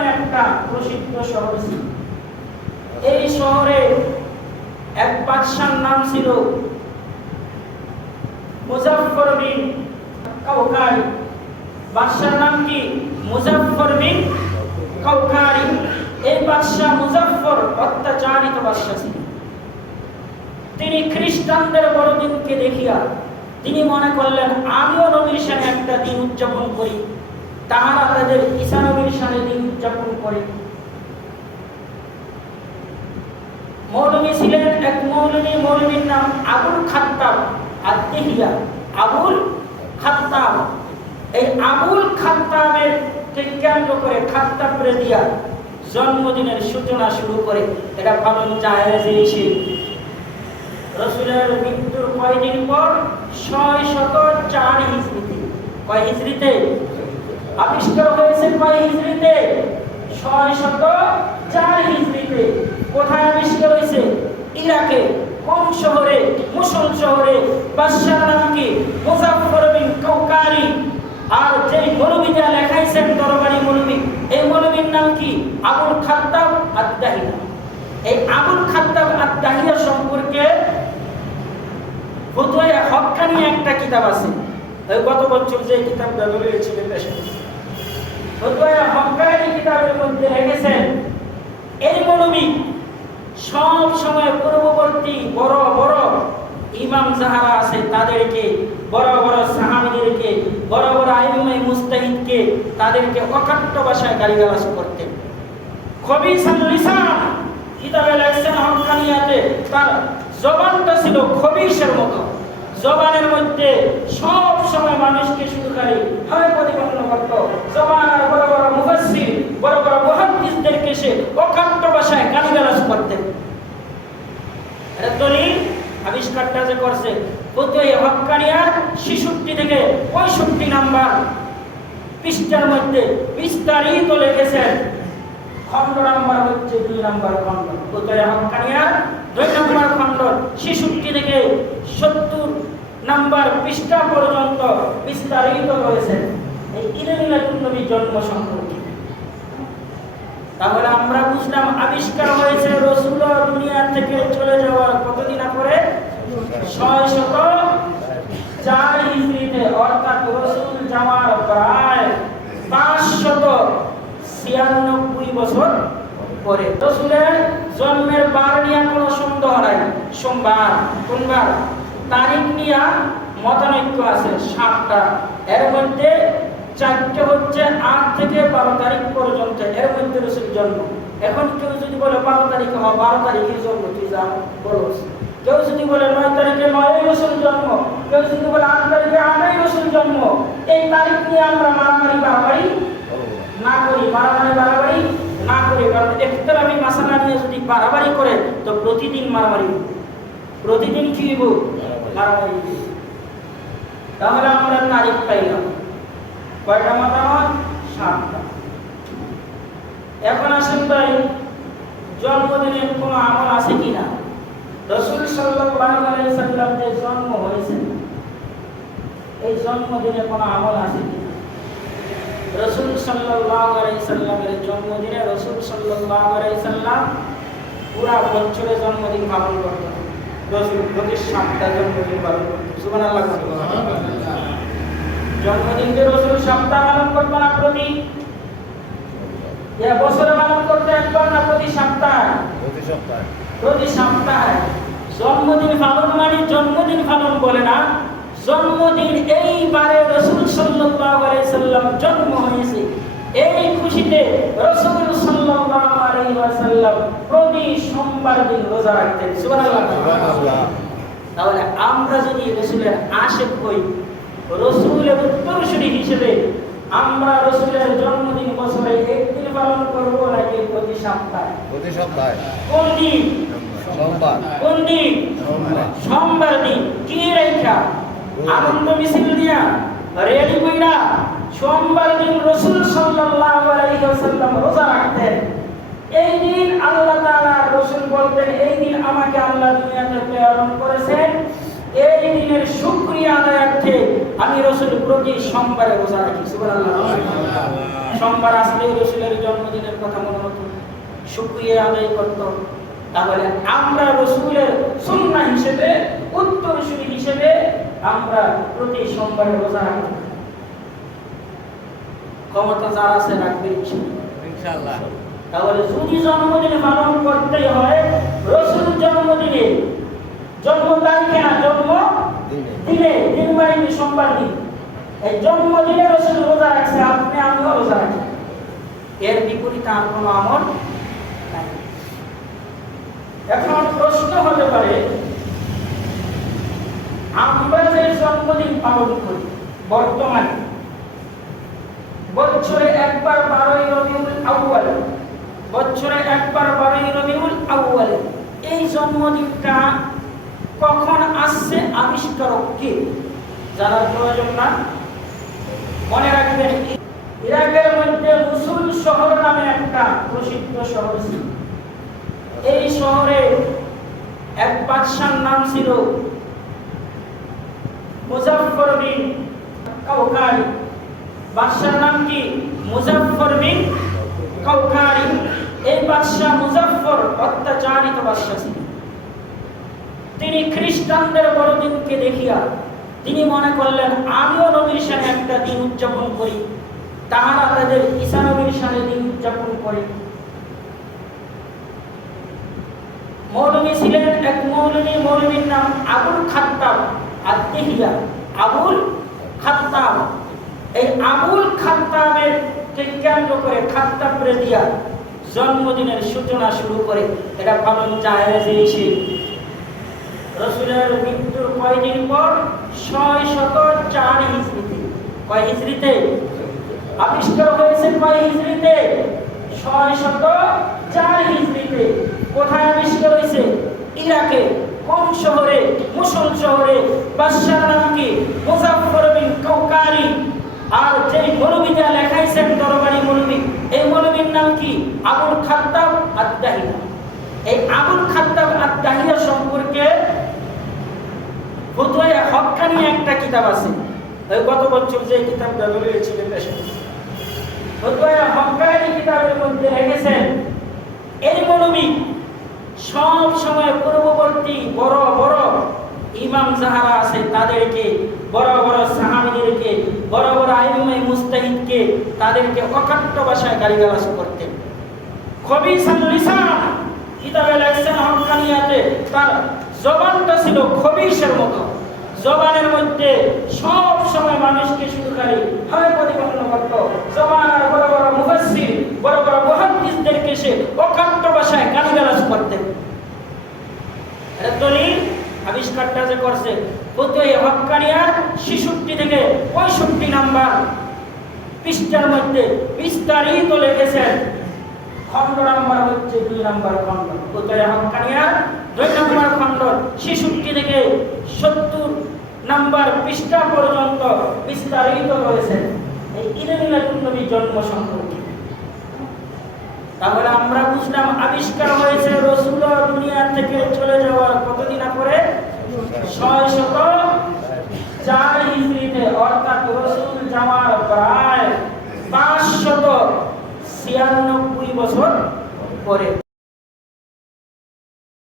নামে একটা প্রসিদ্ধ শহর ছিল। এই শহরে এক বাদশার নাম ছিল মুজাফফর বিন কাউকারি। বাদশার নাম কি? মুজাফফর বিন কাউকারি। এই বাদশাহ মুজাফফর অত্যাচারিত বাদশাহ ছিলেন। তিনি খ্রিস্টানদের বড়দিনকে দেখিয়া তিনি মনে করলেন আমিও নবীর শানে একটা দিন উদযাপন করি, তাহারা তাদের ঈসা নবীর শানে দিন উদযাপন করে। মৌলভী ছিলেন এক মৌলভীর নাম আবুল খাত্তাব আদ-দিহিয়া। আবুল খাত্তাব, এই আবুল খাত্তাবের কেন্দ্র করে খাত্তাব রেদিয়া জন্মদিনের সূচনা শুরু করে। এটা পালন জায়েজ এসে রাসূলের মৃত্যুর কয়েকদিন পর 604 হিজরিতে, কয় হিজরিতে আবিষ্কার হয়েছে? কয় হিজরিতে? 604 হিজরিতে। কোথায় আবিষ্কার হয়েছে? ইরাকে। কোন শহরে? মুসল শহরে। বাদশার নাম কি? মুজাফফর বিন কাউকারি। আর যেই মৌলভীটা লেখাইছেন দরবারি মৌলভী, এই মৌলভীর নাম কি? আবুল খাত্তাব আদ-দাহিয়া। এই আবুল খাত্তাব আদ-দাহিয়া সম্পর্কে ফতোয়া হক্কানি একটা কিতাব আছে। গত বছর যে কিতাবটা বলেছিলেন ফতোয়া হক্কানি কিতাবের মধ্যে লিখেছেন এই মৌলভী সব সময় পূর্ববর্তী বড় বড় ইমাম যাহারা আছে তাদেরকে, বড় বড় সাহাবীদেরকে, বড় বড় আইম্মায়ে মুজতাহিদকে তাদেরকে অকাট্য ভাষায় গালিগালাজ করতেন। খবিসাল লিসান কিতাবে লেখছেন হক্কানিয়াতে, তার জবানটা ছিল খবিসের মতো। জবানের মধ্যে সব সময় মানুষকে শুধু খালি হয় প্রতিপন্ন করত। জবানের বড় বড় মুফাসসির, বড় বড় মুহাদ্দিসদেরকে সে অকাট্য ভাষায় গালিগালাজ করতেন। এটা দলিল আবিষ্কারটা যে করছে ফতোয়া হক্কানিয়ার 66 থেকে 65 নাম্বার পৃষ্ঠার মধ্যে বিস্তারিত লিখেছেন। খণ্ড নাম্বার হচ্ছে 2 নাম্বার খণ্ড। ফতোয়া হক্কানিয়ার 2 নাম্বার খণ্ড 66 থেকে 70 নাম্বার পৃষ্ঠা পর্যন্ত বিস্তারিত রয়েছে এই ঈদুল নবী জন্ম সম্পর্কে। তাহলে আমরা বুঝলাম আবিষ্কার হয়েছে রাসূল দুনিয়া থেকে চলে যাওয়ার কতদিন পরে? 604 হিজরিতে, অর্থাৎ রাসূল যাওয়ার প্রায় 596 বছর পরে। রাসূলের জন্মের বার নিয়ে কোনো সন্দেহ নাই। সোমবার, কোনবার তারিখ নিয়ে মতানৈক্য আছে 7টা। এর মধ্যে 4টে হচ্ছে 8 থেকে 12 তারিখ পর্যন্ত, এর মধ্যে রাসূল জন্ম। এখন কেউ যদি বলে 12 তারিখে 12 তারিখের জন্ম, তুই যা বলো। কেউ যদি বলে 9 তারিখে 9 রাসূল জন্ম, কেউ যদি বলে 8 তারিখে 8 রাসূল জন্ম। এই তারিখ নিয়ে আমরা মারামারি বাড়াবাড়ি না করি, বাড়াবাড়ি না করি। কারণ ইখতিলাফি মাসালা নিয়ে যদি বাড়াবাড়ি করে তো প্রতিদিন মারামারি, প্রতিদিন কি হইব? মারামারি। তাহলে আমরা তারিখ পাইলাম কয়টা? মতামত 7টা। এখন আসেন ভাই, জন্মদিনের কোনো আমল আছে কিনা? রাসূল সাল্লাল্লাহু আলাইহি সাল্লাম যে জন্ম হয়েছে, এই জন্মদিনে কোনো আমল আছে কিনা? রাসূল সাল্লাল্লাহু আলাইহি সাল্লামের জন্মদিনে রাসূল সাল্লাল্লাহু আলাইহি সাল্লাম পুরা বছরে জন্মদিন পালন করতেন। রাসূল প্রতি 7টা জন্মদিন পালন করতেন। সুবহানাল্লাহ। জন্মদিনকে রাসূল 7টা পালন করতেন না প্রতি বছরে পালন করতে একবার, না প্রতি সপ্তাহে? প্রতি সপ্তাহে। জন্মদিন পালন মানে জন্মদিন পালন বলে না, জন্মদিন এইবারে রাসূল সাল্লাল্লাহু আলাইহি সাল্লাম জন্ম হয়েছে এই খুশিতে রাসূল সাল্লাল্লাহু আলাইহি ওয়াসাল্লাম প্রতি সোমবার দিন রোজা রাখতেন। সুবহানাল্লাহ। তাহলে আমরা যদি রাসূলের আশিক হই, রাসূলের উত্তরসূরি হিসেবে আমরা রাসূলের জন্মদিন বছরে একদিন পালন করব নাকি প্রতি সপ্তাহে? প্রতি সপ্তাহে। কোন দিন? সোমবার। কোন দিন? সোমবার দিন। কি রেখা? আনন্দ মিছিল দিয়া রেডি কইরা সোমবার দিন রাসূল সাল্লাল্লাহু আলাইহি ওয়াসাল্লাম রোজা রাখতেন। এই দিন আল্লাহ তাআলা, রাসূল বলতেন, এই দিন আমাকে আল্লাহ দুনিয়াতে প্রেরণ করেছেন, এই দিনের শুকরিয়া আদায়ার্থে আমি রসুল প্রতি সোমবারে রোজা রাখি। সুবহানাল্লাহ। সোমবার আসলে রসুলের জন্মদিনের কথা মনে হতো, শুকরিয়া আদায় করত। তাহলে আমরা রসুলের সুন্নাহ হিসেবে, উত্তরসূরি হিসেবে আমরা প্রতি সোমবারে রোজা রাখি। ক্ষমতা যার আছে রাখবে ইনশাআল্লাহ। তাহলে যদি জন্মদিন পালন করতেই হয় রসুল জন্মদিনে, জন্ম তারিখে না, জন্ম দিনে, দিন মানে সোমবার দিন, এই জন্মদিনে রসুল রোজা রাখছে, আপনি আমিও রোজা রাখি। এর বিপরীতে আর কোনো আমল নাই। এখন প্রশ্ন হতে পারে, আমরা যে জন্মদিন পালন করি বর্তমানে বছরে একবার 12ই রবিউল আউয়াল, বছরে একবার 12ই রবিউল আউয়াল, এই জন্মদিনটা কখন আসছে আবিষ্কারক কে জানার প্রয়োজন না? মনে রাখবেন, ইরাকের মধ্যে মুসুল শহর নামে একটা প্রসিদ্ধ শহর ছিল। এই শহরে এক বাদশার নাম ছিল মুজাফফর বিন কাউকারি। বাদশার নাম কি? মুজাফফর বিন কাউকারি। এই বাদশা মুজাফফর অত্যাচারিত বাদশা ছিলেন। তিনি খ্রিস্টানদের বড়দিনকে দেখিয়া তিনি মনে করলেন আমিও নবীর শানে একটা দিন উদযাপন করি, তাহারা তাদের ঈসা নবীর শানে দিন উদযাপন করে। মৌলভী ছিলেন এক মৌলভী, মৌলভীর নাম আবুল খাত্তাব আদ-দিহিয়া। আবুল খাত্তাব, এই আবুল খাত্তাবের কেন্দ্র করে খাত্তাব রেদিয়া জন্মদিনের সূচনা শুরু করে। এটা পালন জায়েজ এসে রসুলের মৃত্যুর কয়দিন পর 604 হিজরিতে, কয় হিজরিতে আবিষ্কার হয়েছে? কয় হিজরিতে? 604 হিজরিতে। কোথায় আবিষ্কার হয়েছে? ইরাকে। কোন শহরে? মুসুল শহরে। বাদশার নাম কি? মুজাফফর বিন কাউকারি। আর যেই মৌলভীটা লেখাইছেন দরবারি মৌলভী, এই মৌলভীর নাম কি? আবুল খাত্তাব আদ-দাহিয়া। এই আবুল খাত্তাব আদ-দাহিয়া সম্পর্কে ফতোয়ায়ে হক্কানি একটা কিতাব আছে। এই গত বছর যে কিতাবটা বলেছিলেন দেশে, ফতোয়ায়ে হক্কানি কিতাবের মধ্যে লিখেছেন এই মৌলভী সব সময় পূর্ববর্তী বড় বড় ইমাম যাহারা আছে তাদেরকে, বড় বড় সাহাবীদেরকে, বড় বড় আইম্মে মুজতাহিদকে, তাদেরকে অকাট্য ভাষায় গালিগালাজ করতেন। খবিসাল লিসান কিতাবে লেখছেন হক্কানিয়াতে, তার জবানটা ছিল খবিসের মতো। জবানের মধ্যে সব সময় মানুষকে শুধু খালি হয় প্রতিপন্ন করত। জবান আর বড় বড় মুফাসসির, বড় বড় মুহাদ্দিসদেরকে সে অকাট্য ভাষায় গালিগালাজ করতেন। এটা দলিল আবিষ্কারটা যে করছে ফতোয়ায়ে হক্কানিয়া 66 থেকে 65 নাম্বার পৃষ্ঠার মধ্যে বিস্তারিত লিখেছেন। খণ্ড নাম্বার হচ্ছে 2 নাম্বার খণ্ড। ফতোয়ায়ে হক্কানিয়া 2 নাম্বার খণ্ড 66 থেকে 70 নাম্বার পৃষ্ঠা পর্যন্ত বিস্তারিত রয়েছে এই ইলামিলাতুন নবী জন্ম সম্পর্কে। তাহলে আমরা বুঝলাম আবিষ্কার হয়েছে রাসূল দুনিয়া থেকে চলে যাওয়ার কতদিন পরে? 604 হিজরিতে, অর্থাৎ রাসূল যাওয়ার প্রায় 596 বছর পরে।